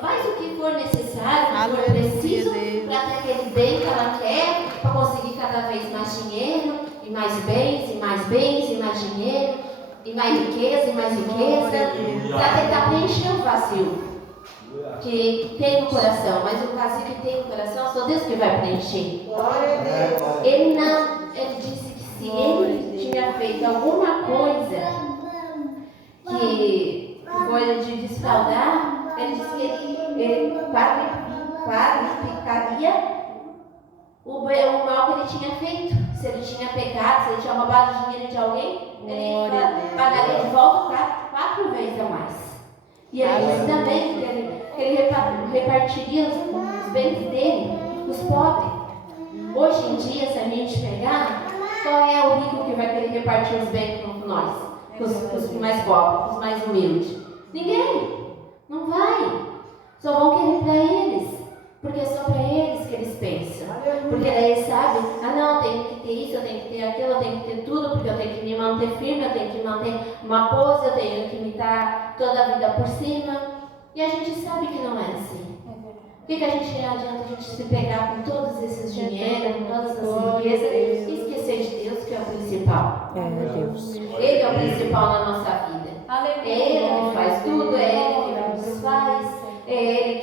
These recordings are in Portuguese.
faz o que for necessário, o que for preciso, para ter aquele bem que ela quer, para conseguir cada vez mais dinheiro, e mais bens, e mais bens, e mais dinheiro, e mais riqueza, para tentar preencher o vazio que tem no coração. Mas o vazio que tem no coração, só Deus que vai preencher. Ele disse que se ele tinha feito alguma coisa que foi de desfraudar, ele disse que ele qualificaria o mal que ele tinha feito. Se ele tinha pecado, se ele tinha roubado dinheiro de alguém, ele pagaria de volta 4 vezes a mais. E ele disse também que ele repartiria os bens dele, os pobres. Hoje em dia, se a gente pegar, qual é o rico que vai querer repartir os bens com nós? Os mais pobres, os mais humildes? Ninguém. Não vai. Só vão querer para eles. Porque é só para eles que eles pensam. Porque daí eles sabem, não, eu tenho que ter isso, eu tenho que ter aquilo, eu tenho que ter tudo, porque eu tenho que me manter firme, eu tenho que manter uma pose, eu tenho que me dar toda a vida por cima. E a gente sabe que não é assim. O que a gente adianta a gente se pegar com todos esses dinheiros, com todas as riquezas e esquecer de Deus, que é o principal? Deus. Ele é o principal na nossa vida. É Ele que faz tudo, é Ele que nos faz, é Ele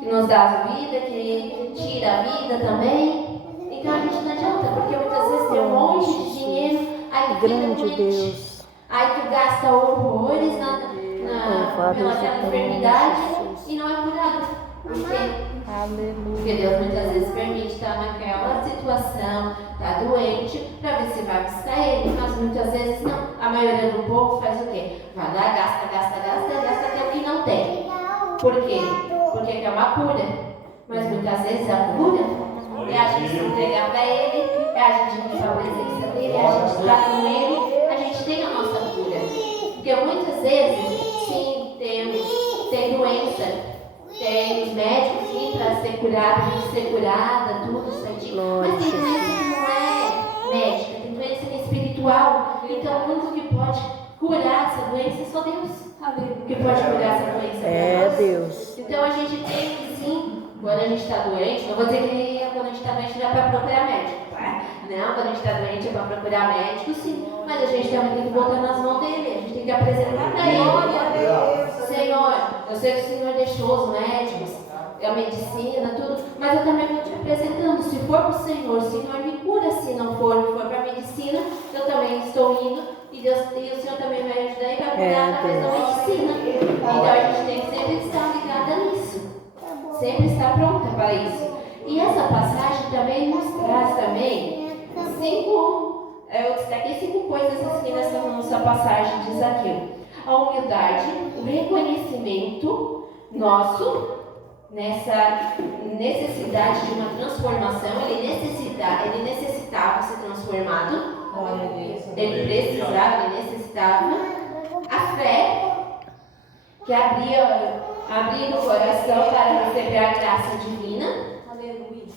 que nos dá a vida, que tira a vida também. Então a gente não adianta, porque muitas vezes tem um monte de dinheiro, aí tu fica doente, aí tu gasta horrores pelaquela enfermidade e não é curado. Por quê? Porque Deus muitas vezes permite estar naquela situação, estar doente, para ver se vai buscar Ele, mas muitas vezes não. A maioria do povo faz o quê? Vai lá, gasta até o que não tem. Por quê? Porque quer uma cura. Mas muitas vezes a cura é a gente se entregar para Ele, é a gente ir para a presença dEle, é a gente estar com Ele, a gente tem a nossa cura. Porque muitas vezes, sim, tem doença. Tem os médicos, sim, para ser curado, a gente ser curada, tudo isso aqui. Mas tem doença que não é médica, tem doença que é espiritual. Então, o único que pode curar essa doença é só Deus. Que pode curar essa doença. Deus. Então, a gente tem que, sim, quando a gente está doente, não vou dizer que quando a gente está doente não é para procurar médico, tá? Não, quando a gente está doente é para procurar médico, sim. Mas a gente também tem que botar nas mãos dele, a gente tem que apresentar para ele. Senhor, eu sei que o Senhor deixou os médicos, a medicina, tudo, mas eu também estou te apresentando. Se for para o Senhor me cura. Se não for para a medicina, eu também estou indo e o Senhor também vai ajudar e vai cuidar através da medicina. Então a gente tem que sempre estar ligada nisso, sempre estar pronta para isso. E essa passagem também nos traz também 5, eu destaquei 5 coisas assim nessa nossa passagem de Zaqueu. A humildade, o reconhecimento nosso nessa necessidade de uma transformação. Ele necessitava ser transformado. Ele precisava, ele necessitava. A fé, que abria o coração para receber a graça divina.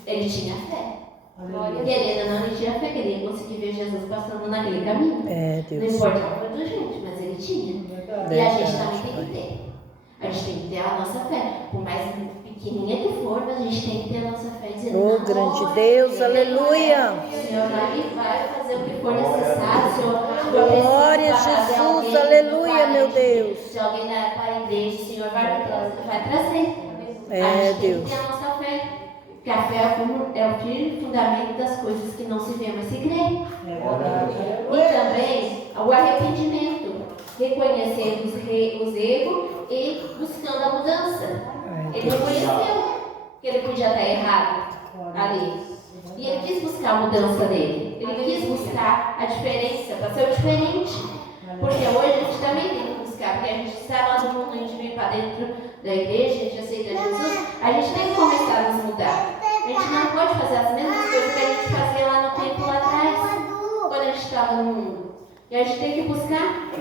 Ele tinha fé. Querendo ou não, ele tinha fé, que ele ia conseguir ver Jesus passando naquele caminho. Não importava para a gente, mas ele tinha. E a gente também tem que ter. A gente tem que ter a nossa fé. Por mais pequenininha que for, mas a gente tem que ter a nossa fé. Dizendo, grande Deus, aleluia. O Senhor vai fazer o que for necessário. Glória a Jesus, aleluia, meu Deus. Se alguém der para a igreja, o Senhor vai trazer. A gente tem que ter a nossa fé. Porque a fé é o firme fundamento das coisas que não se vê, mas se crê. E também o arrependimento. Reconhecendo os erros e buscando a mudança. Ele reconheceu que ele podia estar errado ali. E ele quis buscar a mudança dele. Ele quis buscar a diferença, para ser o diferente. Porque hoje a gente também tem que buscar, porque a gente está lá no mundo, a gente vem para dentro da igreja, a gente aceita Jesus, a gente tem que começar a nos mudar. A gente não pode fazer as mesmas coisas que a gente fazia lá no tempo lá atrás, quando a gente estava no mundo. E a gente tem que buscar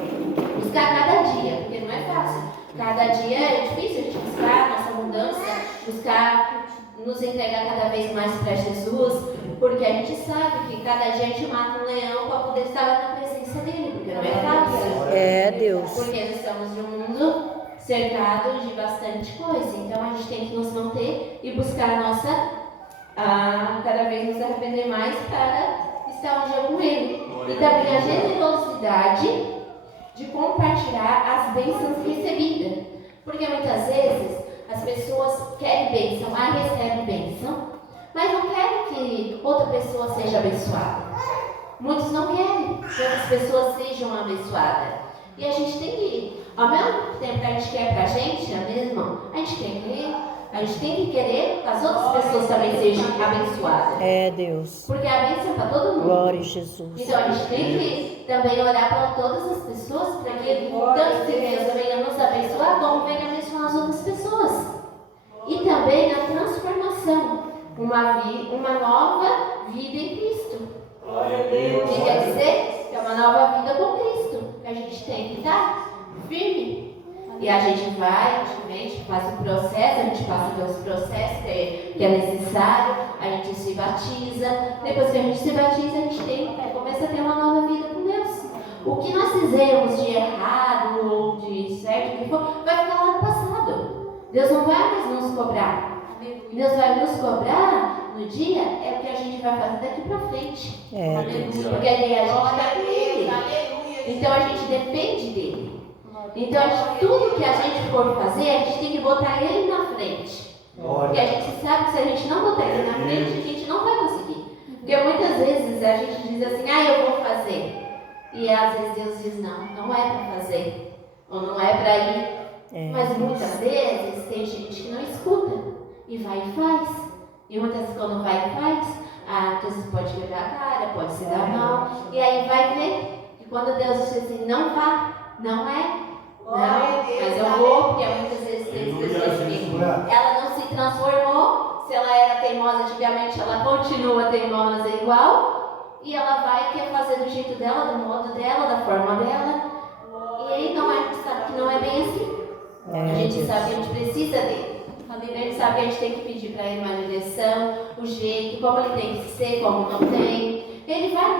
cada dia, porque não é fácil. Cada dia é difícil a gente buscar a nossa mudança, buscar nos entregar cada vez mais para Jesus, porque a gente sabe que cada dia a gente mata um leão para poder estar na presença dele, porque não é fácil. Deus. Porque nós estamos em um mundo cercados de bastante coisa. Então a gente tem que nos manter e buscar cada vez nos arrepender mais para estar um dia com Ele. E também a generosidade de compartilhar as bênçãos recebidas. Porque muitas vezes as pessoas querem bênção, recebem bênção, mas não querem que outra pessoa seja abençoada. Muitos não querem que outras pessoas sejam abençoadas. E a gente tem que, ao mesmo tempo que a gente quer pra gente, irmão, a gente tem que querer que as outras pessoas também sejam abençoadas. É, Deus. Porque a bênção é para todo mundo. Glória a Jesus. Então a gente tem que também orar para todas as pessoas, para que tanto que Deus venha nos abençoar, como venha abençoar as outras pessoas. E também a transformação, uma nova vida em Cristo. O que quer dizer? Que é uma nova vida com Cristo. Que a gente tem que estar firme. E a gente vai, logicamente, faz o processo, a gente passa pelos processos que é necessário, a gente se batiza. Depois que a gente se batiza, a gente começa a ter uma nova vida com Deus. O que nós fizemos de errado ou de certo, o que for, vai ficar lá no passado. Deus não vai mais nos cobrar. Deus vai nos cobrar no dia, é o que a gente vai fazer daqui pra frente. Porque aí a gente está com Ele. Então a gente depende dele. Então, tudo que a gente for fazer, a gente tem que botar ele na frente. Porque a gente sabe que se a gente não botar ele na frente, a gente não vai conseguir. Porque muitas vezes a gente diz assim, eu vou fazer. E às vezes Deus diz, não é para fazer. Ou não é para ir. Mas muitas vezes tem gente que não escuta. E vai e faz. E muitas vezes quando vai e faz, às vezes pode quebrar a cara, pode se dar mal. E aí vai ver. E quando Deus diz assim, não vá, não é. Não, mas eu vou, porque muitas vezes tem pessoas que ela não se transformou. Se ela era teimosa antigamente, ela continua teimosa igual. E ela vai e quer fazer do jeito dela, do modo dela, da forma dela. E aí sabe que não é bem assim. A gente sabe que a gente precisa dele. A gente sabe que a gente tem que pedir para ele uma direção, o jeito, como ele tem que ser, como não tem. Ele vai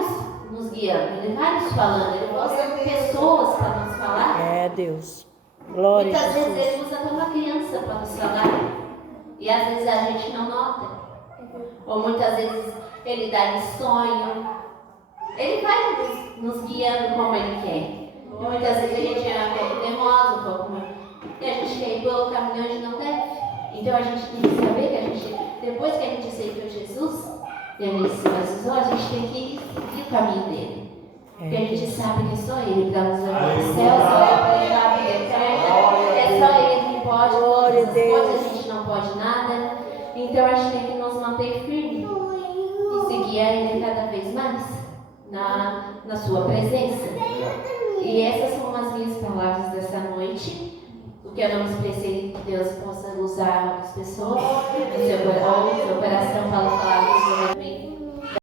nos guiando, ele vai nos falando, ele gosta de pessoas para nos falar. É, Deus. Glória a Jesus. Muitas vezes ele usa até uma criança para nos falar. E às vezes a gente não nota. Ou muitas vezes ele dá em sonho. Ele vai nos guiando como ele quer. E muitas vezes a gente é um pouco teimoso, e a gente quer ir pelo caminho onde não deve. Então a gente tem que saber que a gente, depois que a gente aceitou Jesus, e a gente se batizou, a gente tem que seguir o caminho dele. Porque a gente sabe que é só ele para nos levar ao céu, só ele para levar a vida eterna. É só ele que pode, todas as coisas, a gente não pode nada. Então a gente tem que nos manter firme e seguir a ele cada vez mais na sua presença. E essas são as minhas palavras dessa noite. O que eu não me expressei, que Deus possa usar outras pessoas no seu coração,